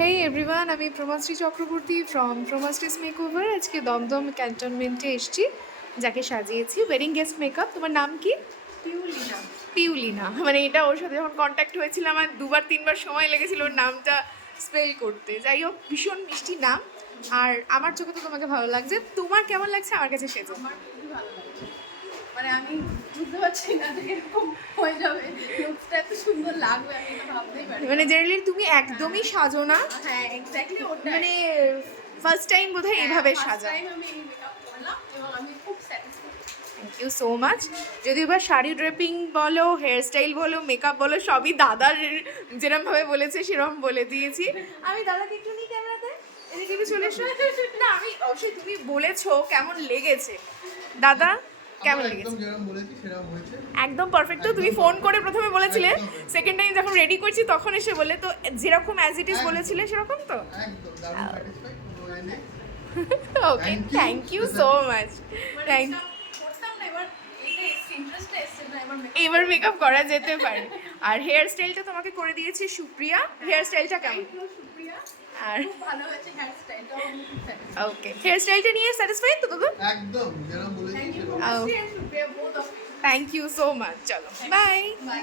হেই everyone, আমি প্রমাশ্রী Chakraborty from প্রমাশ্রীস makeover. আজকে দমদম ক্যান্টনমেন্টে এসেছি, যাকে সাজিয়েছি ওয়েডিং গেস্ট মেকআপ। তোমার নাম কি? পিউলিনা। পিউলিনা। মানে এটা ওর সাথে যখন কন্ট্যাক্ট হয়েছিল আমার 2-3 বার সময় লেগেছিল ওর নামটা স্পেল করতে। যাই হোক, ভীষণ মিষ্টি নাম। আর আমার চোখে তো তোমাকে ভালো লাগছে। তোমার কেমন লাগছে আমার কাছে সেজো? আমার খুবই ভালো লাগছে, মানে আমি বুঝতে পারছি না যে এরকম হয়ে যাবে, লুকসটা এত সুন্দর লাগবে আমি এটা ভাবতেই পারি। মানে জেনারেলি তুমি একদমই সাজো না, হ্যাঁ এক্স্যাক্টলি ওটা। মানে ফার্স্ট টাইম বোধহয় এইভাবে সাজা। টাইম আমি এই মেকআপ করলাম এবং আমি খুব satisfied. Thank you so much. যদিও বা শাড়ি ড্রেপিং বলো, হেয়ার স্টাইল বলো, মেকআপ বলো, সবই দাদার যেরমভাবে বলেছে সেরকম বলে দিয়েছি। আমি দাদাকে একটু নিই ক্যামেরাতে, এদিকে একটু চলে এসো। না, আমি অবশ্যই, তুমি বলেছো কেমন লেগেছে দাদা, কেমন লেগেছে? একদম পারফেক্ট। তো তুমি ফোন করে প্রথমে বলেছিলে, সেকেন্ড টাইম যখন রেডি করছি তখন এসে বলে, তো যেরকম অ্যাজ ইট ইজ বলেছিলে সেরকম তো? Okay, thank you so much. Thank করতাম না, এবার এটা ইন্টারেস্টটা এসছে না, এবার মেকআপ করা যেতে পারে। আর হেয়ার স্টাইলটা তোমাকে করে দিয়েছে সুপ্রিয়া। হেয়ার স্টাইলটা কেমন? সুপ্রিয়া আর খুব ভালো হয়েছে হেয়ার স্টাইলটা। ওকে, হেয়ার স্টাইলটা নিয়ে স্যাটিসফাইড তো দাদা? একদম যেরকম বলেছি থ্যাংক ইউ সেরকম। Supriya, both of you. Thank you so much. চলো বাই। বাই।